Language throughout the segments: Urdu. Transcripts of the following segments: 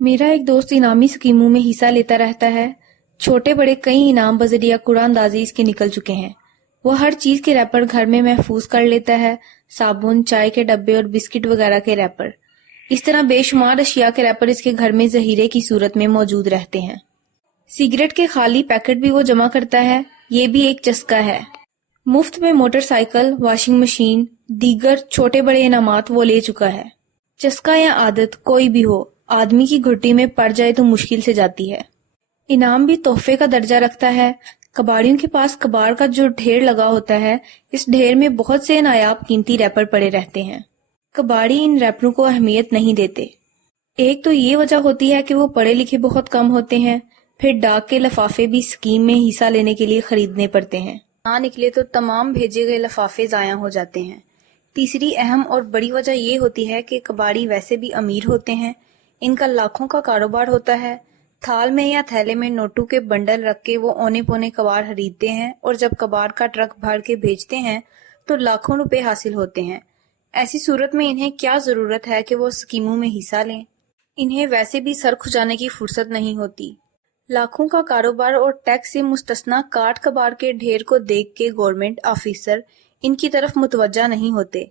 میرا ایک دوست انعامی اسکیموں میں حصہ لیتا رہتا ہے۔ چھوٹے بڑے کئی انعام بذریعہ قرآن اندازی اس کے نکل چکے ہیں۔ وہ ہر چیز کے ریپر گھر میں محفوظ کر لیتا ہے، صابن، چائے کے ڈبے اور بسکٹ وغیرہ کے ریپر۔ اس طرح بے شمار اشیاء کے ریپر اس کے گھر میں ذخیرے کی صورت میں موجود رہتے ہیں۔ سگریٹ کے خالی پیکٹ بھی وہ جمع کرتا ہے، یہ بھی ایک چسکا ہے۔ مفت میں موٹر سائیکل، واشنگ مشین، دیگر چھوٹے بڑے انعامات وہ لے چکا ہے۔ چسکا یا عادت کوئی بھی ہو، آدمی کی گھٹی میں پڑ جائے تو مشکل سے جاتی ہے۔ انعام بھی تحفے کا درجہ رکھتا ہے۔ کباڑیوں کے پاس کباڑ کا جو ڈھیر لگا ہوتا ہے، اس ڈھیر میں بہت سے نایاب قیمتی ریپر پڑے رہتے ہیں۔ کباڑی ان ریپروں کو اہمیت نہیں دیتے۔ ایک تو یہ وجہ ہوتی ہے کہ وہ پڑھے لکھے بہت کم ہوتے ہیں، پھر ڈاک کے لفافے بھی اسکیم میں حصہ لینے کے لیے خریدنے پڑتے ہیں۔ نہ نکلے تو تمام بھیجے گئے لفافے ضائع ہو جاتے ہیں۔ تیسری اہم اور بڑی وجہ یہ ہوتی ہے کہ کباڑی ویسے بھی امیر ہوتے ہیں، ان کا لاکھوں کا کاروبار ہوتا ہے۔ تھال میں یا تھیلے میں نوٹوں کے بنڈل رکھ کے وہ اونے پونے کباڑ خریدتے ہیں، اور جب کباڑ کا ٹرک بھر کے بھیجتے ہیں تو لاکھوں روپے حاصل ہوتے ہیں۔ ایسی صورت میں انہیں کیا ضرورت ہے کہ وہ اسکیموں میں حصہ لیں؟ انہیں ویسے بھی سر کھجانے کی فرصت نہیں ہوتی۔ لاکھوں کا کاروبار اور ٹیکس سے مستثنی کاٹ کباڑ کے ڈھیر کو دیکھ کے گورنمنٹ آفیسر ان کی طرف متوجہ نہیں ہوتے۔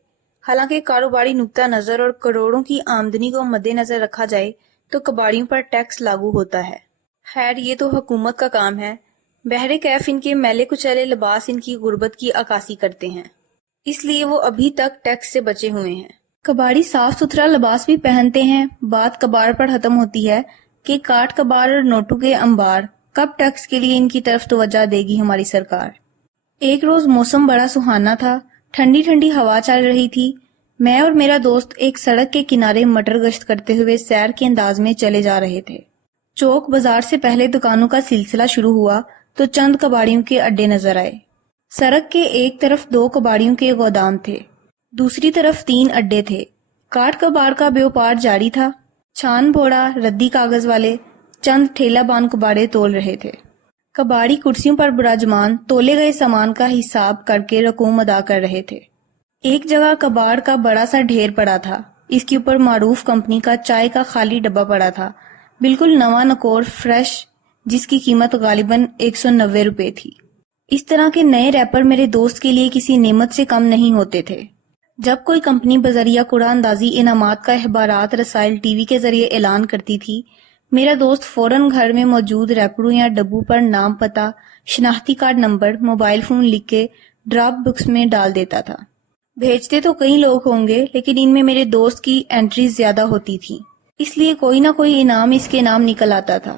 حالانکہ کاروباری نقطہ نظر اور کروڑوں کی آمدنی کو مد نظر رکھا جائے تو کباڑیوں پر ٹیکس لاگو ہوتا ہے۔ خیر، یہ تو حکومت کا کام ہے۔ بہر کیف ان کے میلے کچیلے لباس ان کی غربت کی عکاسی کرتے ہیں، اس لیے وہ ابھی تک ٹیکس سے بچے ہوئے ہیں۔ کباڑی صاف ستھرا لباس بھی پہنتے ہیں۔ بات کباڑ پر ختم ہوتی ہے کہ کاٹ کباڑ اور نوٹوں کے انبار کب ٹیکس کے لیے ان کی طرف توجہ دے گی ہماری سرکار۔ ایک روز موسم بڑا سہانا تھا، ٹھنڈی ٹھنڈی ہوا چل رہی تھی۔ میں اور میرا دوست ایک سڑک کے کنارے مٹر گشت کرتے ہوئے سیر کے انداز میں چلے جا رہے تھے۔ چوک بازار سے پہلے دکانوں کا سلسلہ شروع ہوا تو چند کباڑیوں کے اڈے نظر آئے۔ سڑک کے ایک طرف 2 کباڑیوں کے گودام تھے، دوسری طرف 3 اڈے تھے۔ کاٹ کباڑ کا بیوپار جاری تھا۔ چھان بوڑا، ردی کاغذ والے چند ٹھیلا بان کباڑے تول رہے تھے۔ کباڑی کرسیوں پر براجمان تولے گئے سامان کا حساب کر کے رقوم ادا کر رہے تھے۔ ایک جگہ کباڑ کا بڑا سا ڈھیر پڑا تھا، اس کے اوپر معروف کمپنی کا چائے کا خالی ڈبہ پڑا تھا، بالکل نواں نکور فریش، جس کی قیمت غالباً 190 روپے تھی۔ اس طرح کے نئے ریپر میرے دوست کے لیے کسی نعمت سے کم نہیں ہوتے تھے۔ جب کوئی کمپنی بذریعہ قرآن اندازی انعامات کا اخبارات رسائل ٹی وی کے ذریعے اعلان کرتی تھی، میرا دوست فوراً گھر میں موجود ریپروں یا ڈبوں پر نام، پتہ، شناختی کارڈ نمبر، موبائل فون لکھ کے ڈراپ بکس میں ڈال دیتا تھا۔ بھیجتے تو کئی لوگ ہوں گے، لیکن ان میں میرے دوست کی انٹریز زیادہ ہوتی تھیں، اس لیے کوئی نہ کوئی انعام اس کے نام نکل آتا تھا۔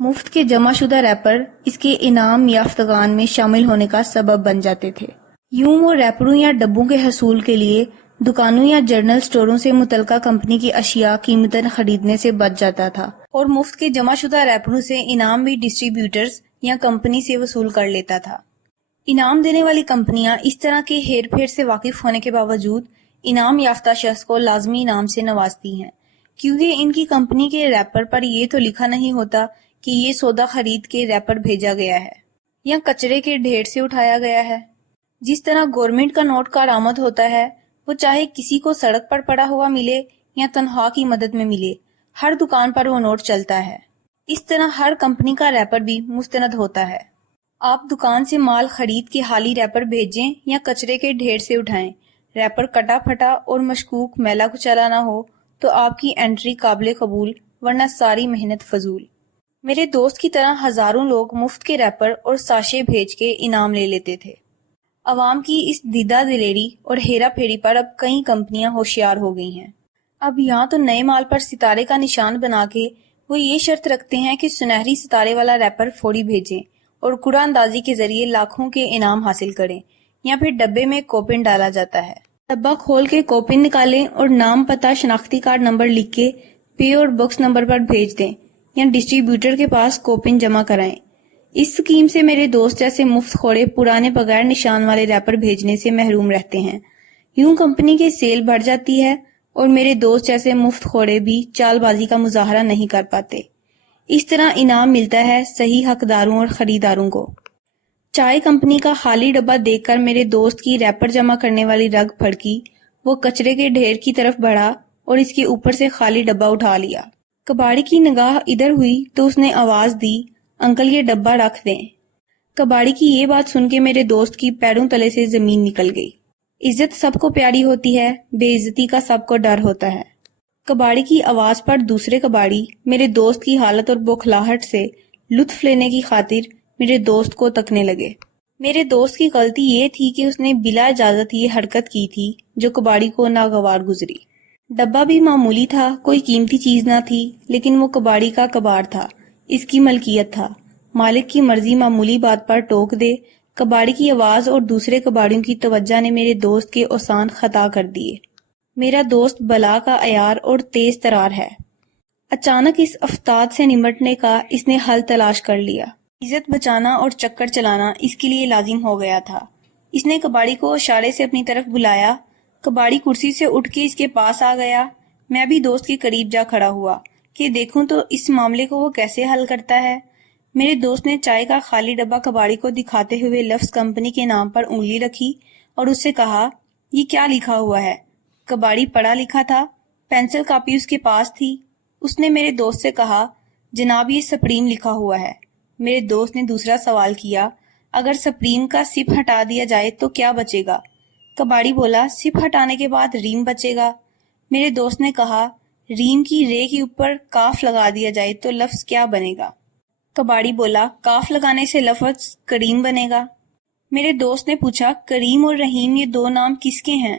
مفت کے جمع شدہ ریپر اس کے انعام یافتگان میں شامل ہونے کا سبب بن جاتے تھے۔ یوں وہ ریپروں یا ڈبوں کے حصول کے لیے دکانوں یا جرنل سٹوروں سے متعلقہ کمپنی کی اشیاء قیمتاً خریدنے سے بچ جاتا تھا، اور مفت کے جمع شدہ ریپروں سے انعام بھی ڈسٹریبیوٹرز یا کمپنی سے وصول کر لیتا تھا۔ انعام دینے والی کمپنیاں اس طرح کے ہیر پھیر سے واقف ہونے کے باوجود انعام یافتہ شخص کو لازمی انعام سے نوازتی ہیں، کیونکہ ان کی کمپنی کے ریپر پر یہ تو لکھا نہیں ہوتا کہ یہ سودا خرید کے ریپر بھیجا گیا ہے یا کچرے کے ڈھیر سے اٹھایا گیا ہے۔ جس طرح گورنمنٹ کا نوٹ کارآمد ہوتا ہے، وہ چاہے کسی کو سڑک پر پڑا ہوا ملے یا تنخواہ کی مدد میں ملے، ہر دکان پر وہ نوٹ چلتا ہے۔ اس طرح ہر کمپنی کا ریپر بھی مستند ہوتا ہے۔ آپ دکان سے مال خرید کے حالی ریپر بھیجیں یا کچرے کے ڈھیر سے اٹھائیں، ریپر کٹا پھٹا اور مشکوک میلا کچیلا نہ ہو تو آپ کی انٹری قابل قبول، ورنہ ساری محنت فضول۔ میرے دوست کی طرح ہزاروں لوگ مفت کے ریپر اور ساشے بھیج کے انعام لے لیتے تھے۔ عوام کی اس دیدہ دلیری اور ہیرا پھیری پر اب کئی کمپنیاں ہوشیار ہو گئی ہیں۔ اب یہاں تو نئے مال پر ستارے کا نشان بنا کے وہ یہ شرط رکھتے ہیں کہ سنہری ستارے والا ریپر فوری بھیجیں اور قرآن اندازی کے ذریعے لاکھوں کے انعام حاصل کریں، یا پھر ڈبے میں کوپن ڈالا جاتا ہے۔ ڈبہ کھول کے کوپن نکالیں اور نام، پتہ، شناختی کارڈ نمبر لکھ کے پے اور بکس نمبر پر بھیج دیں یا ڈسٹریبیوٹر کے پاس کوپن جمع کرائیں۔ اس سکیم سے میرے دوست جیسے مفت خوڑے پرانے بغیر نشان والے ریپر بھیجنے سے محروم رہتے ہیں۔ یوں کمپنی کی سیل بڑھ جاتی ہے اور میرے دوست جیسے مفت خوڑے بھی چال بازی کا مظاہرہ نہیں کر پاتے۔ اس طرح انعام ملتا ہے صحیح حقداروں اور خریداروں کو۔ چائے کمپنی کا خالی ڈبہ دیکھ کر میرے دوست کی ریپر جمع کرنے والی رگ پھڑکی، وہ کچرے کے ڈھیر کی طرف بڑھا اور اس کے اوپر سے خالی ڈبہ اٹھا لیا۔ کباڑی کی نگاہ ادھر ہوئی تو اس نے آواز دی، انکل یہ ڈبہ رکھ دیں۔ کباڑی کی یہ بات سن کے میرے دوست کی پیروں تلے سے زمین نکل گئی۔ عزت سب کو پیاری ہوتی ہے، بے عزتی کا سب کو ڈر ہوتا ہے۔ کباڑی کی آواز پر دوسرے کباڑی میرے دوست کی حالت اور بوکھلاہٹ سے لطف لینے کی خاطر میرے دوست کو تکنے لگے۔ میرے دوست کی غلطی یہ تھی کہ اس نے بلا اجازت یہ حرکت کی تھی جو کباڑی کو ناگوار گزری۔ ڈبہ بھی معمولی تھا، کوئی قیمتی چیز نہ تھی، لیکن وہ کباڑی کا کباڑ تھا، اس کی ملکیت تھا۔ مالک کی مرضی معمولی بات پر ٹوک دے۔ کباڑی کی آواز اور دوسرے کباڑیوں کی توجہ نے میرے دوست کے اوسان خطا کر دیے۔ میرا دوست بلا کا عیار اور تیز ترار ہے۔ اچانک اس افتاد سے نمٹنے کا اس نے حل تلاش کر لیا۔ عزت بچانا اور چکر چلانا اس کے لیے لازم ہو گیا تھا۔ اس نے کباڑی کو اشارے سے اپنی طرف بلایا۔ کباڑی کرسی سے اٹھ کے اس کے پاس آ گیا۔ میں بھی دوست کے قریب جا کھڑا ہوا کہ دیکھوں تو اس معاملے کو وہ کیسے حل کرتا ہے۔ میرے دوست نے چائے کا خالی ڈبہ کباڑی کو دکھاتے ہوئے لفظ کمپنی کے نام پر انگلی رکھی اور اس سے کہا، یہ کیا لکھا ہوا ہے؟ کباڑی پڑھا لکھا تھا، پینسل کاپی اس کے پاس تھی۔ اس نے میرے دوست سے کہا، جناب یہ سپریم لکھا ہوا ہے۔ میرے دوست نے دوسرا سوال کیا، اگر سپریم کا سپ ہٹا دیا جائے تو کیا بچے گا؟ کباڑی بولا، سپ ہٹانے کے بعد ریم بچے گا۔ میرے دوست نے کہا، ریم کی رے کے اوپر کاف لگا دیا جائے تو لفظ کیا بنے گا؟ کباڑی بولا، کاف لگانے سے لفظ کریم بنے گا۔ میرے دوست نے پوچھا، کریم اور رحیم یہ دو نام کس کے ہیں؟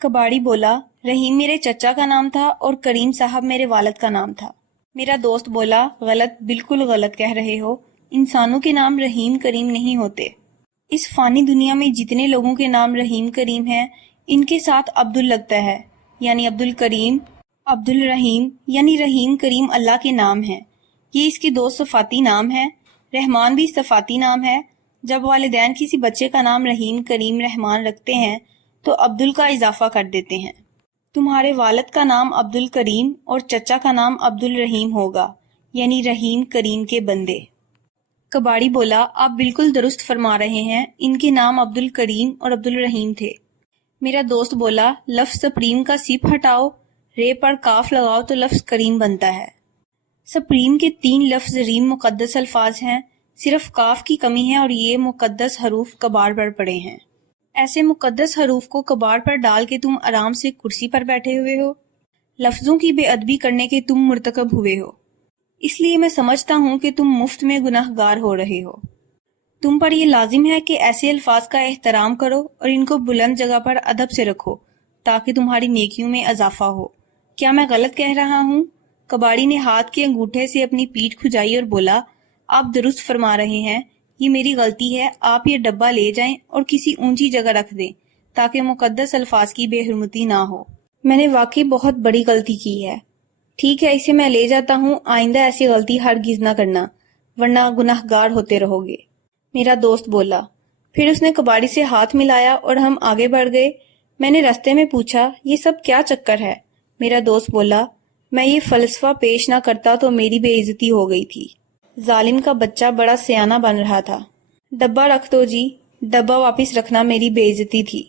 کباڑی بولا، رحیم میرے چچا کا نام تھا اور کریم صاحب میرے والد کا نام تھا۔ میرا دوست بولا، غلط، بالکل غلط کہہ رہے ہو، انسانوں کے نام رحیم کریم نہیں ہوتے۔ اس فانی دنیا میں جتنے لوگوں کے نام رحیم کریم ہیں، ان کے ساتھ عبدل لگتا ہے، یعنی عبد الکریم، عبد الرحیم یعنی رحیم کریم اللہ کے نام ہیں۔ یہ اس کے دو صفاتی نام ہیں۔ رحمان بھی صفاتی نام ہے۔ جب والدین کسی بچے کا نام رحیم کریم رحمان رکھتے ہیں تو عبدل کا اضافہ کر دیتے ہیں۔ تمہارے والد کا نام عبد الکریم اور چچا کا نام عبد الرحیم ہوگا، یعنی رحیم کریم کے بندے۔ کباڑی بولا، آپ بالکل درست فرما رہے ہیں، ان کے نام عبد الکریم اور عبد الرحیم تھے۔ میرا دوست بولا، لفظ سپریم کا سیپ ہٹاؤ، رے پر کاف لگاؤ تو لفظ کریم بنتا ہے۔ سپریم کے 3 لفظ ریم مقدس الفاظ ہیں، صرف کاف کی کمی ہے اور یہ مقدس حروف کباڑ پر پڑے ہیں۔ ایسے مقدس حروف کو کباڑ پر ڈال کے تم آرام سے کرسی پر بیٹھے ہوئے ہو، لفظوں کی بے ادبی کرنے کے تم مرتکب ہوئے ہو، اس لیے میں سمجھتا ہوں کہ تم مفت میں گناہ گار ہو رہے ہو۔ تم پر یہ لازم ہے کہ ایسے الفاظ کا احترام کرو اور ان کو بلند جگہ پر ادب سے رکھو تاکہ تمہاری نیکیوں میں اضافہ ہو۔ کیا میں غلط کہہ رہا ہوں؟ کباڑی نے ہاتھ کے انگوٹھے سے اپنی پیٹھ کھجائی اور بولا، آپ درست فرما رہے ہیں، یہ میری غلطی ہے، آپ یہ ڈبہ لے جائیں اور کسی اونچی جگہ رکھ دیں تاکہ مقدس الفاظ کی بے حرمتی نہ ہو۔ میں نے واقعی بہت بڑی غلطی کی ہے۔ ٹھیک ہے، اسے میں لے جاتا ہوں، آئندہ ایسی غلطی ہرگز نہ کرنا ورنہ گناہ گار ہوتے رہو گے، میرا دوست بولا۔ پھر اس نے کباڑی سے ہاتھ ملایا اور ہم آگے بڑھ گئے۔ میں نے راستے میں پوچھا، یہ سب کیا چکر ہے؟ میرا دوست بولا، میں یہ فلسفہ پیش نہ کرتا تو میری بے عزتی ہو گئی تھی۔ ظالم کا بچہ بڑا سیانہ بن رہا تھا۔ ڈبہ رکھ دو جی، ڈبہ واپس رکھنا میری بے عزتی تھی۔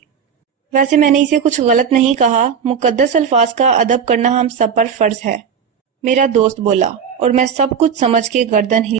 ویسے میں نے اسے کچھ غلط نہیں کہا، مقدس الفاظ کا ادب کرنا ہم سب پر فرض ہے، میرا دوست بولا، اور میں سب کچھ سمجھ کے گردن